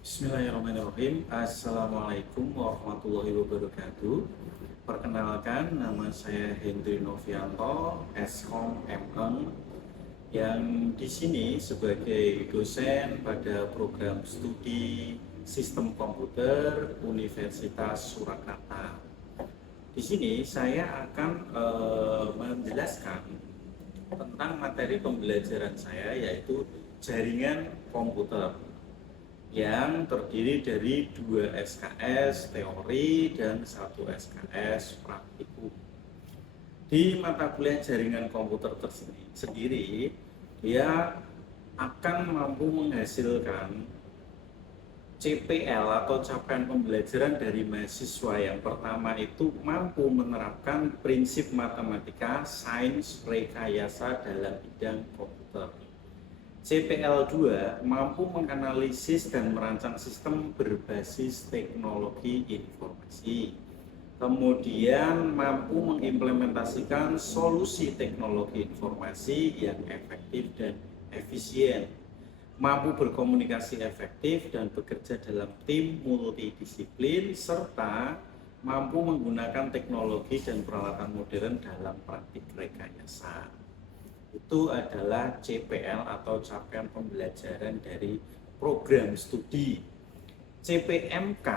Bismillahirrahmanirrahim. Assalamualaikum warahmatullahi wabarakatuh. Perkenalkan, nama saya Hendri Novianto, Skom MM, yang di sini sebagai dosen pada program studi Sistem Komputer Universitas Surakarta. Di sini saya akan menjelaskan tentang materi pembelajaran saya, yaitu jaringan komputer, yang terdiri dari 2 SKS teori dan 1 SKS praktikum. Di mata kuliah jaringan komputer sendiri, dia akan mampu menghasilkan CPL atau capaian pembelajaran dari mahasiswa. Yang pertama itu mampu menerapkan prinsip matematika, sains, rekayasa dalam bidang komputer. CPL 2 mampu menganalisis dan merancang sistem berbasis teknologi informasi. Kemudian mampu mengimplementasikan solusi teknologi informasi yang efektif dan efisien. Mampu berkomunikasi efektif dan bekerja dalam tim multidisiplin, serta mampu menggunakan teknologi dan peralatan modern dalam praktik rekayasa. Itu adalah CPL atau capaian pembelajaran dari program studi. CPMK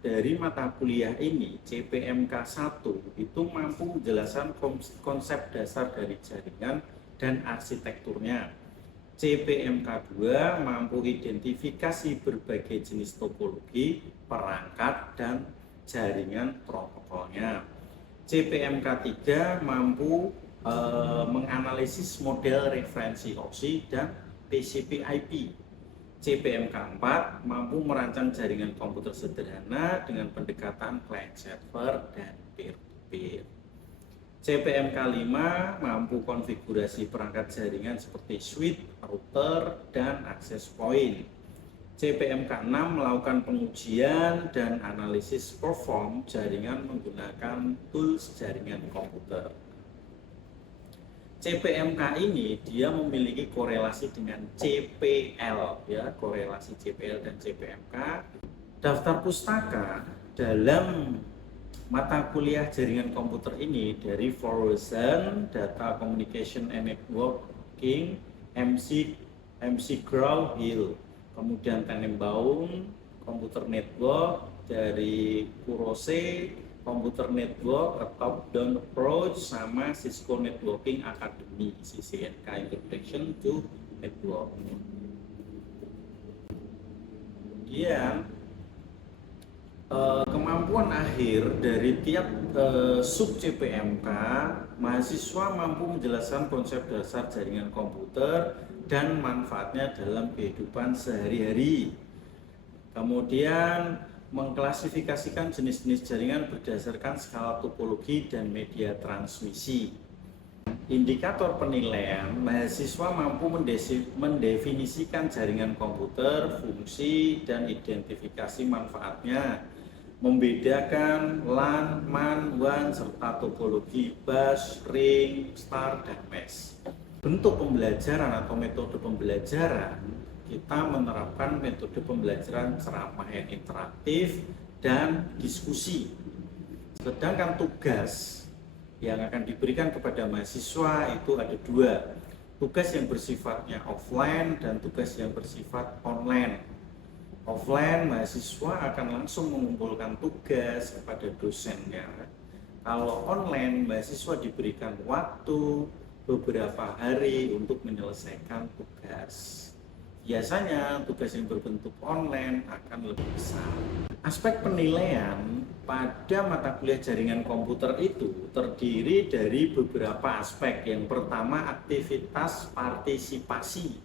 dari mata kuliah ini, CPMK 1, itu mampu menjelaskan konsep dasar dari jaringan dan arsitekturnya. CPMK 2 mampu identifikasi berbagai jenis topologi, perangkat, dan jaringan protokolnya. CPMK 3 mampu menganalisis model referensi OSI dan TCP/IP. CPMK 4 mampu merancang jaringan komputer sederhana dengan pendekatan client server dan peer-to-peer. CPMK 5 mampu konfigurasi perangkat jaringan seperti switch, router, dan access point. CPMK 6 melakukan pengujian dan analisis perform jaringan menggunakan tools jaringan komputer. CPMK ini dia memiliki korelasi dengan CPL, ya, korelasi CPL dan CPMK. Daftar pustaka dalam mata kuliah jaringan komputer ini dari Forwardson, Data Communication and Networking, McGraw-Hill, kemudian Tenenbaum, Computer Network dari Kurose, Computer Network, a top-down approach, sama Cisco Networking Academy, CCNK, Introduction to Network. Kemudian kemampuan akhir dari tiap sub CPMK, mahasiswa mampu menjelaskan konsep dasar jaringan komputer dan manfaatnya dalam kehidupan sehari-hari. Kemudian mengklasifikasikan jenis-jenis jaringan berdasarkan skala topologi dan media transmisi. Indikator penilaian, mahasiswa mampu mendefinisikan jaringan komputer, fungsi, dan identifikasi manfaatnya, membedakan LAN, MAN, WAN, serta topologi bus, ring, star, dan mesh. Bentuk pembelajaran atau metode pembelajaran, kita menerapkan metode pembelajaran ceramah yang interaktif dan diskusi. Sedangkan tugas yang akan diberikan kepada mahasiswa itu ada 2. Tugas yang bersifatnya offline dan tugas yang bersifat online. Offline, mahasiswa akan langsung mengumpulkan tugas kepada dosennya. Kalau online, mahasiswa diberikan waktu beberapa hari untuk menyelesaikan tugas. Biasanya tugas yang berbentuk online akan lebih besar. Aspek penilaian pada mata kuliah jaringan komputer itu terdiri dari beberapa aspek. Yang pertama, aktivitas partisipasi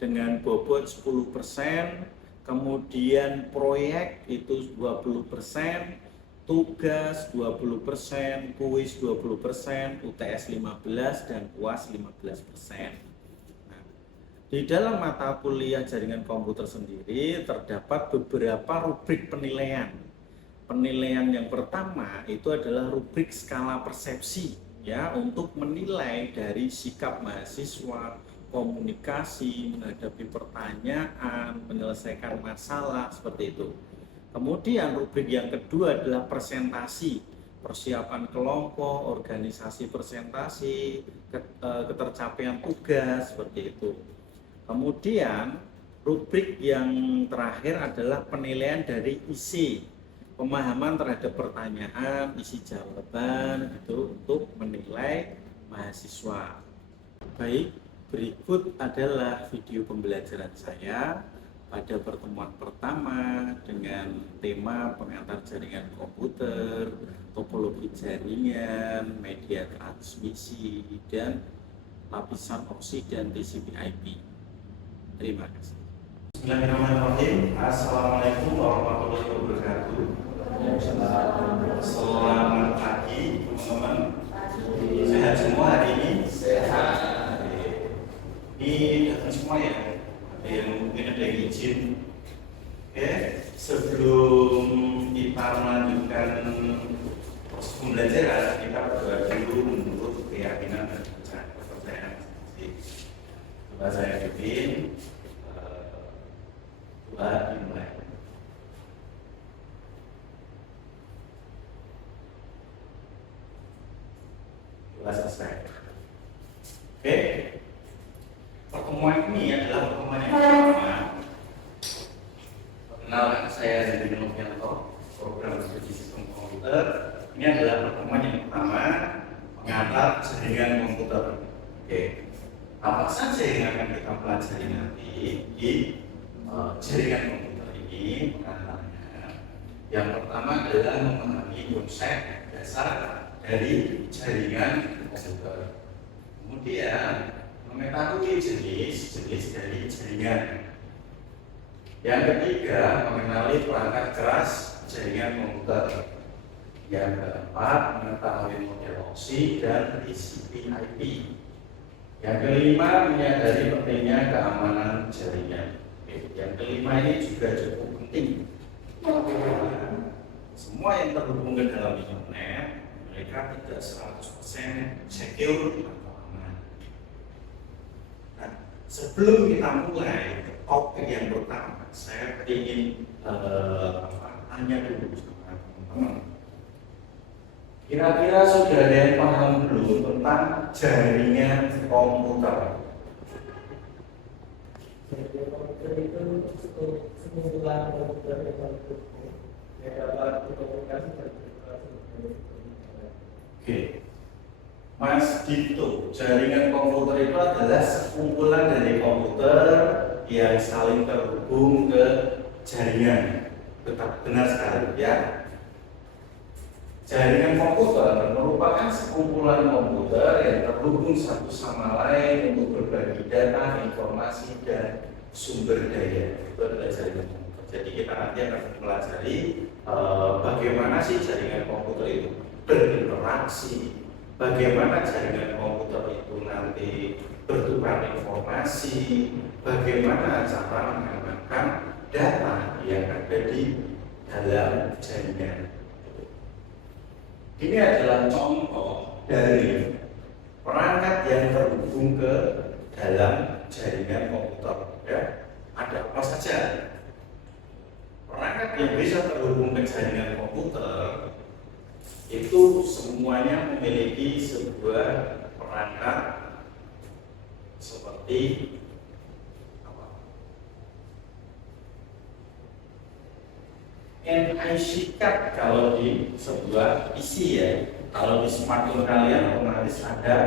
dengan bobot 10%, kemudian proyek itu 20%, tugas 20%, kuis 20%, UTS 15%, dan UAS 15%. Di dalam mata kuliah jaringan komputer sendiri terdapat beberapa rubrik penilaian. Penilaian yang pertama itu adalah rubrik skala persepsi, ya, untuk menilai dari sikap mahasiswa, komunikasi, menghadapi pertanyaan, menyelesaikan masalah, seperti itu. Kemudian rubrik yang kedua adalah presentasi, persiapan kelompok, organisasi presentasi, ketercapaian tugas, seperti itu. Kemudian rubrik yang terakhir adalah penilaian dari isi, pemahaman terhadap pertanyaan, isi jawaban, itu untuk menilai mahasiswa. Baik, berikut adalah video pembelajaran saya pada pertemuan pertama dengan tema pengantar jaringan komputer, topologi jaringan, media transmisi, dan lapisan OSI dan TCP/IP. Terima kasih. Bismillahirrahmanirrahim. Assalamualaikum warahmatullahi wabarakatuh. Selamat pagi teman-teman. Sehat semua hari ini? Sehat. Ini datang semua ya? Ada yang mungkin ada yang izin. Oke, sebelum kita melanjutkan proses pembelajaran, kita berdoa dulu menurut keyakinan dan kepercayaan. Coba saya pimpin. Coba dimulai. Coba selesai. Oke. Pertemuan ini adalah pertemuan yang pertama. Perkenalkan, saya Zidin Novianto, program studi sistem komputer. Ini adalah pertemuan yang pertama mengantar jaringan komputer. Oke. Apa saja yang akan kita pelajari nanti di jaringan komputer ini pengantarnya? Yang pertama adalah memahami konsep dasar dari jaringan komputer. Kemudian mengetahui jenis-jenis dari jaringan. Yang ketiga, mengenali perangkat keras jaringan komputer. Yang keempat, mengetahui model OSI dan TCP/IP. Yang kelima, menyadari pentingnya keamanan jaringan. Yang kelima ini juga cukup penting. Semua yang terhubung ke dalam internet, mereka tidak 100% secure atau aman. Nah, sebelum kita mulai ke topik yang pertama, saya ingin tanya dulu sama teman-teman. Kira-kira sudah ada yang paham belum tentang jaringan komputer? Jaringan komputer itu sekumpulan komputer yang dapat berkomunikasi dan berinteraksi. Oke, Mas Dito, jaringan komputer itu adalah sekumpulan dari komputer yang saling terhubung ke jaringan. Tetap benar sekali ya. Jaringan komputer merupakan sekumpulan komputer yang terhubung satu sama lain untuk berbagi data, informasi, dan sumber daya. Itu adalah jaringan komputer. Jadi kita nanti akan mempelajari bagaimana sih jaringan komputer itu berinteraksi, bagaimana jaringan komputer itu nanti bertukar informasi, bagaimana cara mengamankan data yang ada di dalam jaringan. Ini adalah contoh dari perangkat yang terhubung ke dalam jaringan komputer. Ya, ada apa saja? Perangkat yang bisa terhubung ke jaringan komputer itu semuanya memiliki sebuah perangkat seperti NIC card kalau di sebuah isi ya. Kalau di smartphone kalian otomatis ada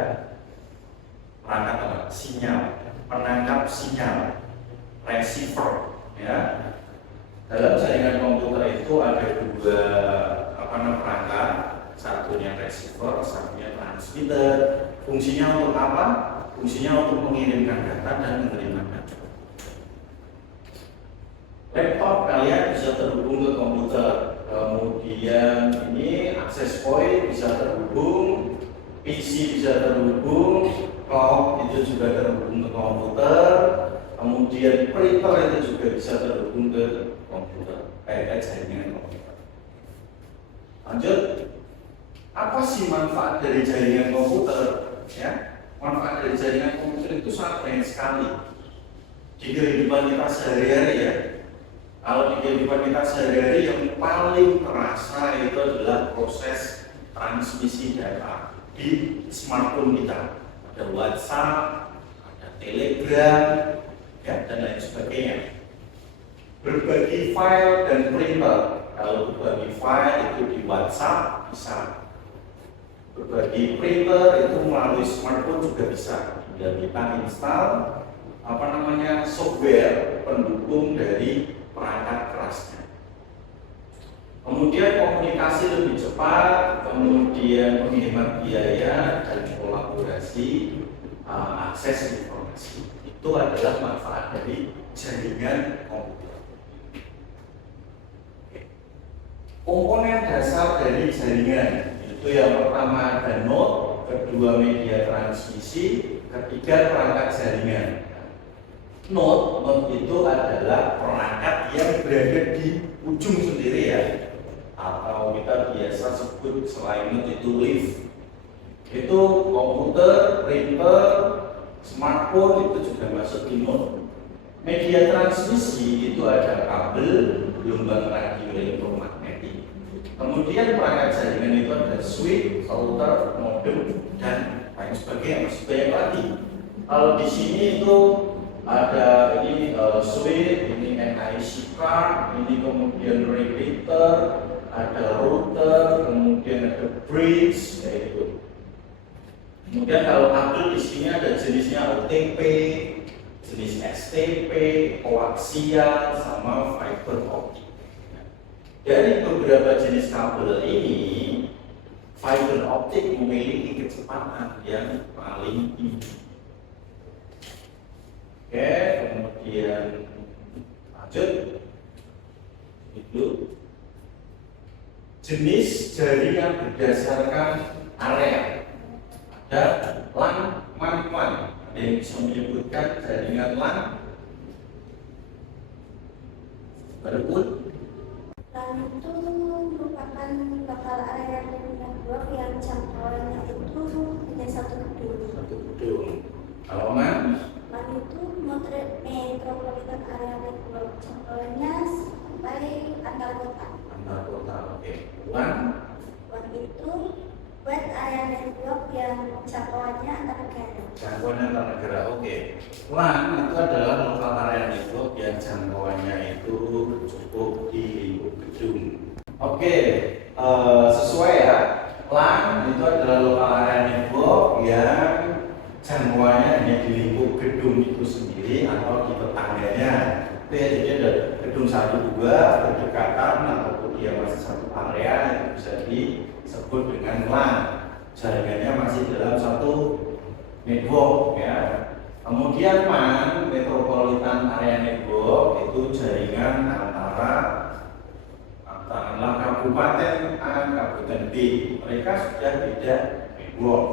perangkat apa? Sinyal, penangkap sinyal, receiver ya. Dalam jaringan komputer itu ada dua perangkat, satunya receiver, satunya transmitter. Fungsinya untuk apa? Fungsinya untuk mengirimkan data dan menerima data. Laptop kalian bisa terhubung ke komputer, kemudian ini access point bisa terhubung, PC bisa terhubung, cloud itu juga terhubung ke komputer, kemudian printer itu juga bisa terhubung ke komputer, kayak jaringan komputer. Lanjut, apa sih manfaat dari jaringan komputer? Ya, Manfaat dari jaringan komputer itu sangat banyak sekali di kehidupan kita sehari-hari ya. Kalau di kehidupan kita sehari-hari yang paling terasa itu adalah proses transmisi data di smartphone kita. Ada WhatsApp, ada Telegram, ya, dan lain sebagainya. Berbagi file dan printer. Kalau berbagi file itu di WhatsApp bisa. Berbagi printer itu melalui smartphone juga bisa. Tinggal kita install software pendukung dari perangkat kerasnya. Kemudian komunikasi lebih cepat, kemudian menghemat biaya dan kolaborasi, akses informasi. Itu adalah manfaat dari jaringan komputer. Komponen dasar dari jaringan itu yang pertama ada node, kedua media transmisi, ketiga perangkat jaringan. Node itu adalah perangkat yang berada di ujung sendiri ya, atau kita biasa sebut selain node itu leaf. Itu komputer, printer, smartphone itu juga masuk di node. Media transmisi itu ada kabel, gelombang radio elektromagnetik. Kemudian perangkat jaringan itu ada switch, router, modem, dan lain sebagainya, masih banyak lagi. Kalau di sini itu ada ini switch, ini NIC card, ini kemudian repeater, ada router, kemudian ada bridge, kayak gitu. Kemudian kalau kabel di sini ada jenisnya OTP, jenis STP, koaksial, sama fiber optik. Dari beberapa jenis kabel ini, fiber optik memiliki kecepatan yang paling tinggi. Oke, kemudian lanjut. Itu jenis jaringan berdasarkan area. Ada LAN, MAN. Ada yang bisa menyebutkan jaringan LAN? Berikut. LAN itu merupakan lokal area network yang jangkauannya itu hanya satu gedung. Satu gedung. Kalau MAN? LAN itu metropolitan area network, jangkauannya sampai antar kota. Antar kota, oke. WAN? WAN itu wide area network yang jangkauannya antar negara. Jangkauan antar negara, oke. LAN itu adalah lokal area network yang jangkauannya itu cukup di lingkup gedung. Oke, sesuai ya. LAN itu adalah lokal area network yang jangkauannya hanya di lingkup gedung itu sendiri atau di tetangganya. Oke, jadi ada gedung 1, 2 berdekatan ataupun dia masih satu area itu bisa disebut dengan LAN. Jaringannya masih dalam satu network ya. Kemudian MAN, Metropolitan Area Network, itu jaringan antara kabupaten A, kabupaten B. Mereka sudah beda network.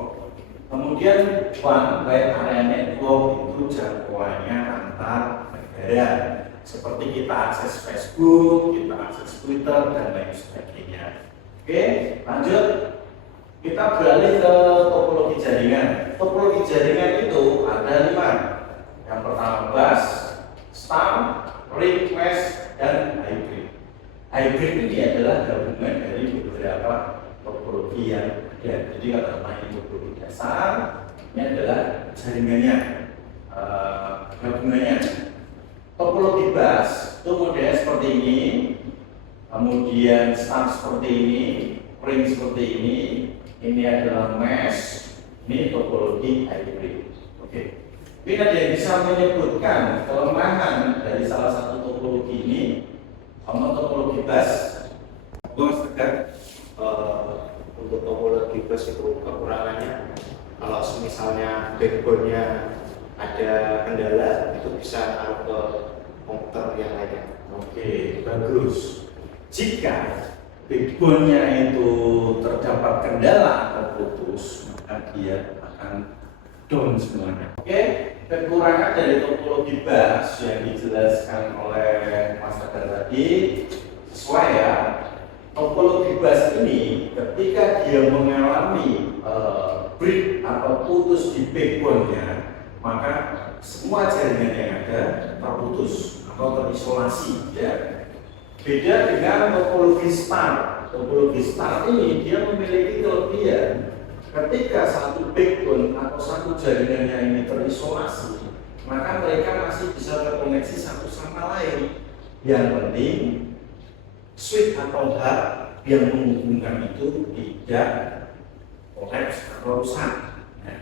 Kemudian WAN, Wide Area Network, itu jangkauannya antar negara. Seperti kita akses Facebook, kita akses Twitter, dan lain sebagainya. Oke, lanjut. Kita beralih ke topologi jaringan. Topologi jaringan itu ada 5. Yang pertama bus, stump, ring, mesh, dan hybrid. Hybrid ini adalah gabungan dari beberapa topologi yang ada. Jadi katakanlah ini topologi dasar, ini adalah jaringannya, gabungannya. Topologi bus itu modelnya seperti ini, kemudian stump seperti ini, ring seperti ini adalah mesh, ini topologi hybrid. Oke. Ini ada yang bisa menyebutkan kelemahan dari salah satu topologi ini, sama topologi bus. Bos Tegar, untuk topologi bus itu kekurangannya kalau misalnya backbone-nya ada kendala itu bisa naruh ke komputer yang lainnya. Oke, bagus. Jika backbone-nya itu terdapat kendala atau putus, maka dia akan down semuanya. Oke, kekurangan dari topologi bus yang dijelaskan oleh Mas Tegar tadi sesuai ya. Topologi bus ini ketika dia mengalami break atau putus di backbone maka semua jaringan yang ada terputus atau terisolasi ya. Beda dengan topologi star. Topologi star ini dia memiliki kelebihan ketika satu backbone atau satu jaringannya ini terisolasi, maka mereka masih bisa terkoneksi satu sama lain. Yang penting switch atau hub yang menghubungkan itu tidak kolaps atau rusak. Nah,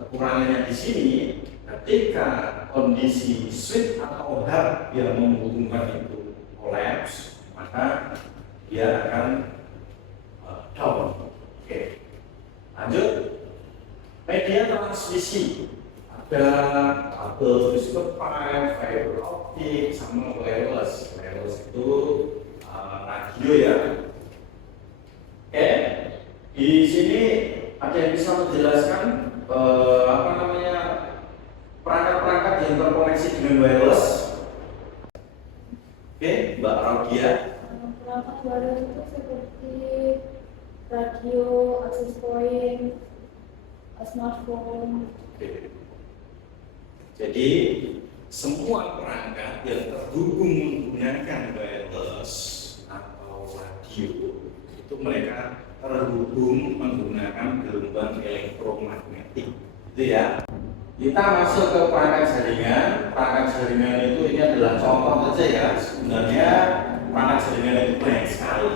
kekurangannya di sini ketika kondisi switch atau hub yang menghubungkan itu kolaps, maka dia akan down. Oke. Lanjut, media transmisi ada kabel disebut fiber optik sama wireless. Wireless itu radio ya. Oke, di sini ada yang bisa menjelaskan perangkat-perangkat yang terkoneksi dengan wireless. Oke, Mbak Rodia. Perangkat wireless itu seperti radio, access point, smartphone. Oke. Jadi semua perangkat yang terhubung menggunakan wireless atau radio itu mereka terhubung menggunakan gelombang elektromagnetik, itu ya. Kita masuk ke perangkat jaringan. Perangkat jaringan itu ini adalah contoh saja ya. Sebenarnya perangkat jaringan itu banyak sekali.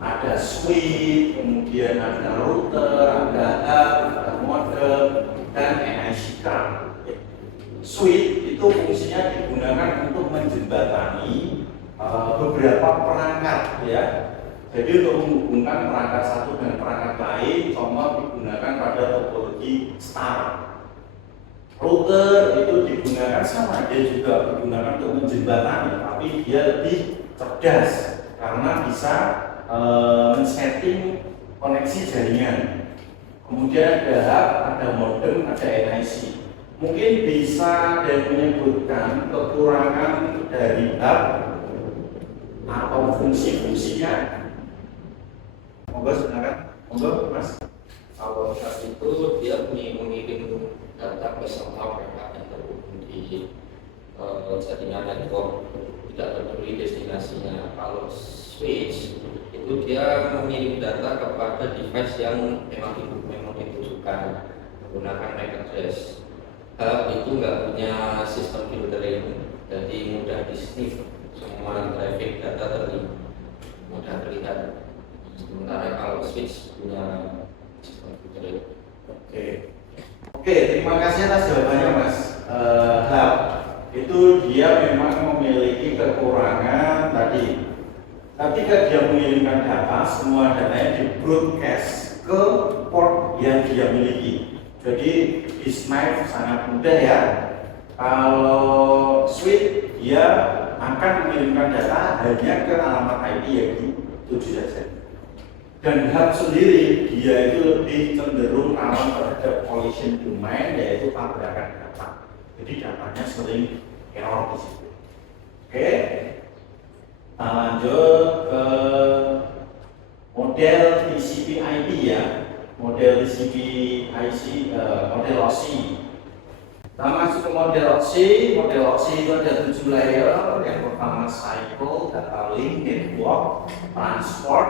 Ada switch, kemudian ada router, ada hub, ada modem, dan NIC card. Switch itu fungsinya digunakan untuk menjembatani beberapa perangkat ya. Jadi untuk menghubungkan perangkat satu dengan perangkat lain, contoh digunakan pada topologi star. Router itu digunakan sama, dia juga digunakan untuk menjembatani, tapi dia lebih cerdas karena bisa men-setting koneksi jaringan. Kemudian ada hub, ada modem, ada NIC. Mungkin bisa dan menyebutkan kekurangan dari hub atau fungsi-fungsinya. Monggo silakan, monggo Mas. Kalau saat itu dia mengirim data ke semua perangkat yang terhubung di jaringan network, tidak peduli destinasinya. Kalau switch itu dia mengirim data kepada device yang memang dibutuhkan menggunakan MAC address. Hub itu nggak punya sistem filtering, jadi mudah di sniff, semua traffic data terlihat mudah terlihat. Sementara kalau switch punya sistem filtering. Oke, terima kasih atas jawabannya Mas. Hub itu dia memang memiliki kekurangan tadi. Ketika dia mengirimkan data, semua datanya di broadcast ke port yang dia miliki. Jadi di snipe sangat mudah ya. Kalau switch dia akan mengirimkan data hanya ke alamat IP yang dituju saja. Dan hub sendiri dia itu lebih cenderung rawan terhadap collision domain, yaitu tabrakan data. Jadi datanya sering error di situ. Oke, lanjut ke model TCP/IP ya. Model TCP/IP, model OSI. Kita masuk ke model OSI. Model OSI itu ada 7 layer. Yang pertama cycle, data link, network, transport,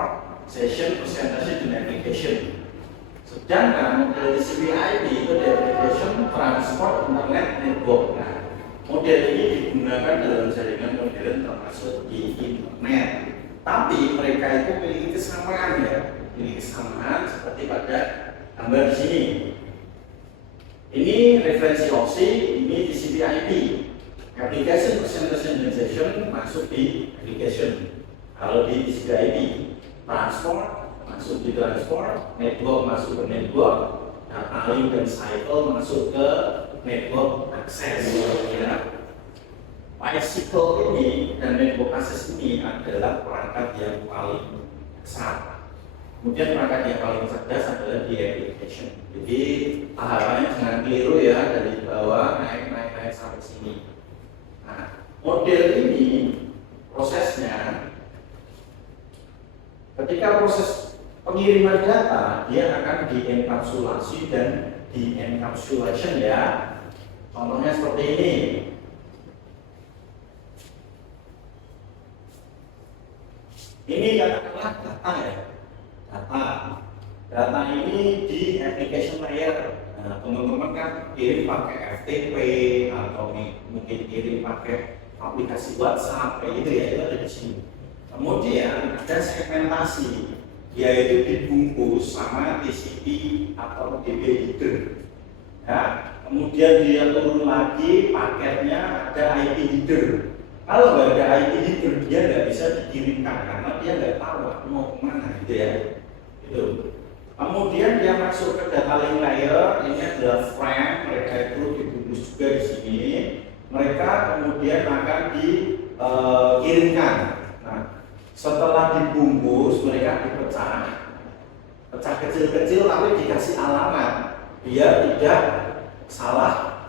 session, presentation, dan application. Sedangkan model TCP/IP itu ada application, transport, internet, network. Nah, model ini digunakan dalam jaringan modern termasuk di internet. Tapi mereka itu memiliki kesamaan ya. Ini kesamaan seperti pada gambar di sini. Ini referensi OSI, ini TCP/IP. Application, presentation, dan session masuk di application. Kalau di TCP/IP, transport masuk di transport, network masuk ke network, data link dan cycle masuk ke network access. Ya. Cycle ini dan network access ini adalah perangkat yang paling besar. Kemudian perangkat yang paling cerdas adalah di application. Jadi tahapannya jangan keliru ya, dari bawah naik sampai sini. Nah, model ini prosesnya, ketika proses pengiriman data dia akan dienkapsulasi dan di-encapsulation ya. Contohnya seperti ini. Ini katakanlah data ya. Data ini di application layer. Nah, teman-teman kan kirim pakai FTP atau mungkin kirim pakai aplikasi WhatsApp kayak gitu ya, itu ada di sini. Kemudian ada segmentasi, yaitu dibungkus sama TCP atau DB header. Ya, kemudian dia turun lagi paketnya ada IP header. Kalau nggak ada IP header dia nggak bisa dikirimkan karena dia nggak tahu mau kemana gitu ya. Itu. Kemudian dia masuk ke data link layer, ini adalah frame, mereka itu dibungkus juga di sini. Mereka kemudian akan dikirimkan. Nah, setelah dibungkus mereka pecah kecil-kecil tapi dikasih alamat biar tidak salah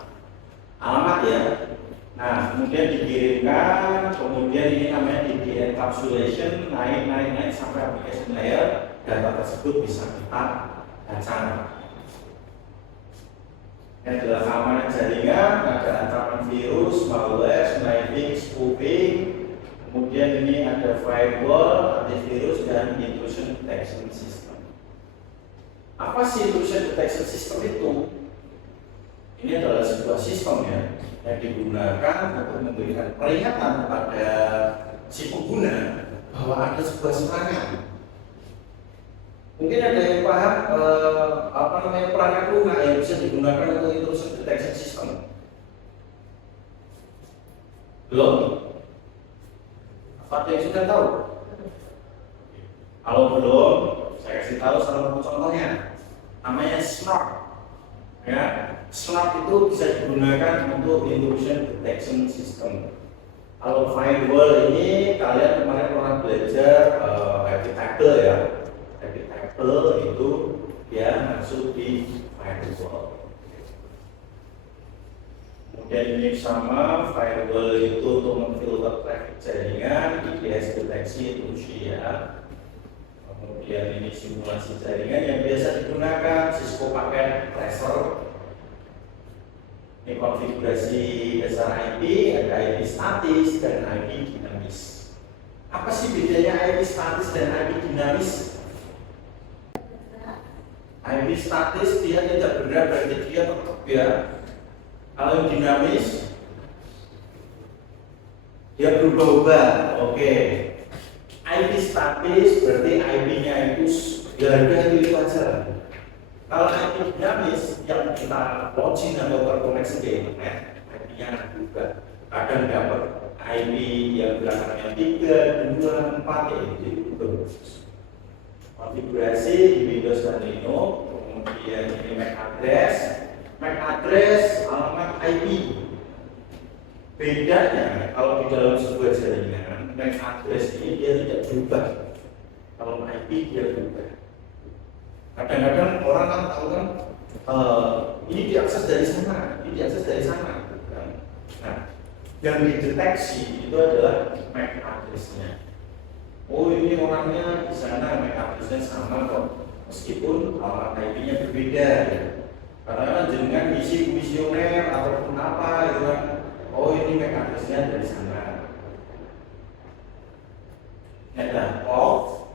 alamat ya. Nah, kemudian dikirimkan, kemudian ini namanya di encapsulation, naik sampai application layer, data tersebut bisa kita baca. Ini adalah keamanan jaringan, ada ancaman virus, malware, sniping, spoofing, kemudian ini ada firewall, antivirus, dan intrusion detection system. Apa sih intrusion detection system itu? Ini adalah sebuah sistem ya yang digunakan untuk memberikan peringatan kepada si pengguna bahwa ada sebuah serangan. Mungkin ada yang paham perangkat lunak yang bisa digunakan untuk intrusion detection system? Belum? Apa yang sudah tahu? Kalau belum, saya kasih tahu salah satu contohnya. Namanya Snark. Ya, Snark itu bisa digunakan untuk intrusion detection system. Kalau firewall ini kalian kemarin pernah belajar IP table ya. IP table itu dia masuk di firewall. Kemudian ini sama firewall itu untuk memfilter traffic jaringan, IPS deteksi intrusia. Kemudian ini simulasi jaringan yang biasa digunakan Cisco pakai tracer. Ini konfigurasi dasar IP, ada IP statis dan IP dinamis. Apa sih bedanya IP statis dan IP dinamis? IP statis dia tidak benar, berarti dia tetap ya. Kalau yang dinamis dia berubah-ubah. Oke. IP statis berarti IP-nya itu itu aja. Kalau IP dinamis yang kita login atau terkoneksi ke internet, IP-nya juga kadang dapat IP yang belakangnya 3, 2, 4 ya itu. Konfigurasi di Windows dan Linux, kemudian ini MAC address, alamat IP. Bedanya kalau di dalam sebuah jaringan, MAC address ini dia tidak berubah. Kalau IP dia berubah. Kadang-kadang orang kan tahu kan ini diakses dari sana, ini diakses dari sana. Nah, yang dideteksi itu adalah MAC address-nya. Oh ini orangnya di sana, MAC address-nya sama kok, meskipun alamat IP-nya berbeda. Karena jenengan misi kumisioner ataupun apa itu kan, oh ini MAC address-nya dari sana. Ini adalah cloud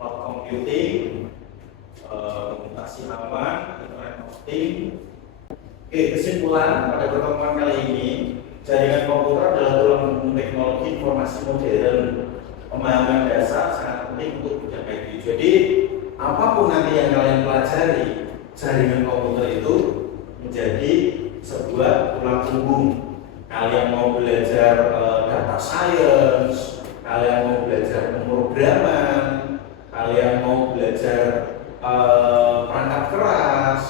computing, komutasi aman, internet of things. Oke, kesimpulan pada pertemuan kali ini, jaringan komputer adalah tulang punggung teknologi informasi modern. Pemahaman dasar sangat penting untuk bidang IT. Jadi, apapun nanti yang kalian pelajari, jaringan komputer itu menjadi sebuah tulang punggung. Kalian mau belajar data science, kalian mau belajar pemrograman, kalian mau belajar perangkat keras,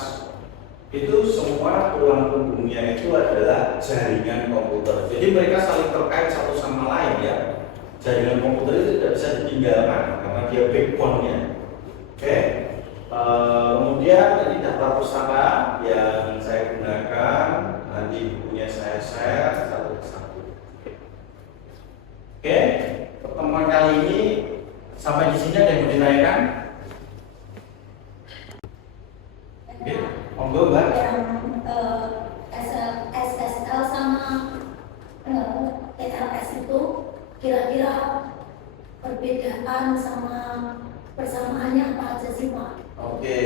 itu semua tulang punggungnya itu adalah jaringan komputer. Jadi mereka saling terkait satu sama lain ya. Jaringan komputer itu tidak bisa ditinggalkan karena dia backbone-nya. Oke. Kemudian ini daftar pustaka yang saya gunakan, nanti bukunya saya share satu persatu. Oke. Pertemuan kali ini sampai di sini ada yang mau ditanyakan? Oke, monggo Mbak. Yang as Pak aja sih Pak. Oke,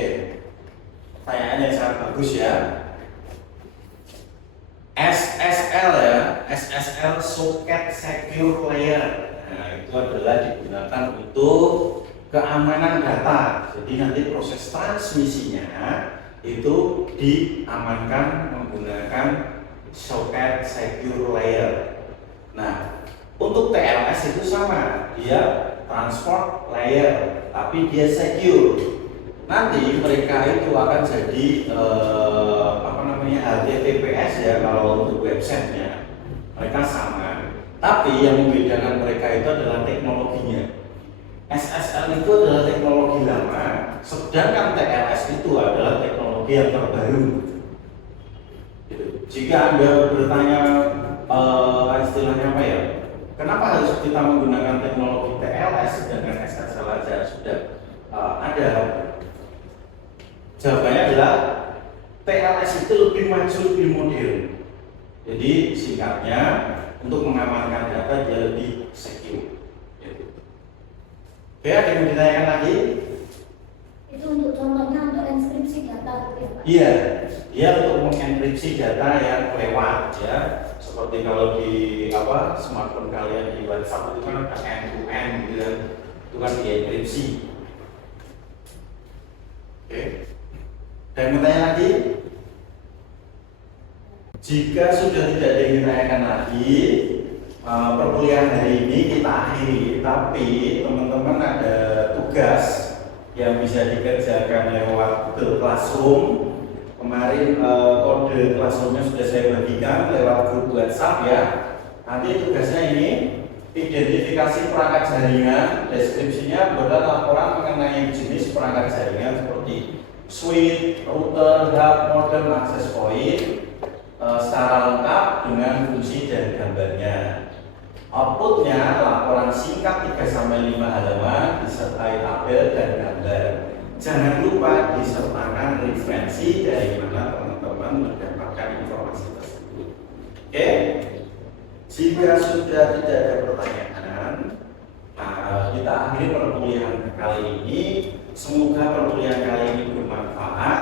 pertanyaan yang sangat bagus ya. SSL ya, SSL Socket Secure Layer. Nah, itu adalah digunakan untuk keamanan data. Jadi nanti proses transmisinya itu diamankan menggunakan Socket Secure Layer. Nah, untuk TLS itu sama, dia transport layer, tapi dia secure. Nanti mereka itu akan jadi HTTPS ya kalau untuk websitenya, mereka sama. Tapi yang membedakan mereka itu adalah teknologinya. SSL itu adalah teknologi lama, sedangkan TLS itu adalah teknologi yang terbaru. Gitu. Jika Anda bertanya istilahnya apa ya? Kenapa harus kita menggunakan teknologi TLS sedangkan SSL aja sudah ada? Jawabannya adalah TLS itu lebih maju, lebih modern. Jadi singkatnya, untuk mengamankan data dia lebih secure. Oke, ada yang mau ditanyakan lagi? Itu untuk contohnya untuk enkripsi data gitu ya Pak? Iya, dia untuk mengenkripsi data yang lewat ya. Seperti kalau di smartphone kalian di WhatsApp itu kan ada end-to-end gitu kan, itu kan dienkripsi. Oke. Ada yang mau tanya lagi? Jika sudah tidak ada yang ditanyakan lagi, perkuliahan hari ini kita akhiri. Tapi teman-teman ada tugas yang bisa dikerjakan lewat Google Classroom. Kemarin kode Classroomnya sudah saya bagikan lewat grup WhatsApp ya. Nanti tugasnya ini identifikasi perangkat jaringan, deskripsinya buat laporan mengenai jenis perangkat jaringan seperti switch, router, hub, modem, access point secara lengkap dengan fungsi dan gambarnya. Outputnya laporan singkat 3-5 halaman disertai tabel dan gambar. Jangan lupa disertakan referensi dari mana teman-teman mendapatkan informasi tersebut. Oke? Jika sudah tidak ada pertanyaan, kita akhiri perkuliahan kali ini. Semoga perkuliahan kali ini bermanfaat.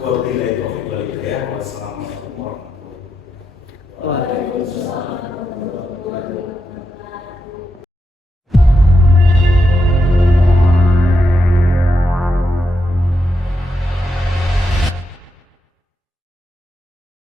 Wabillahi taufiq wal hidayah. Wassalamualaikum warahmatullahi wabarakatuh. Waalaikumsalam warahmatullahi wabarakatuh.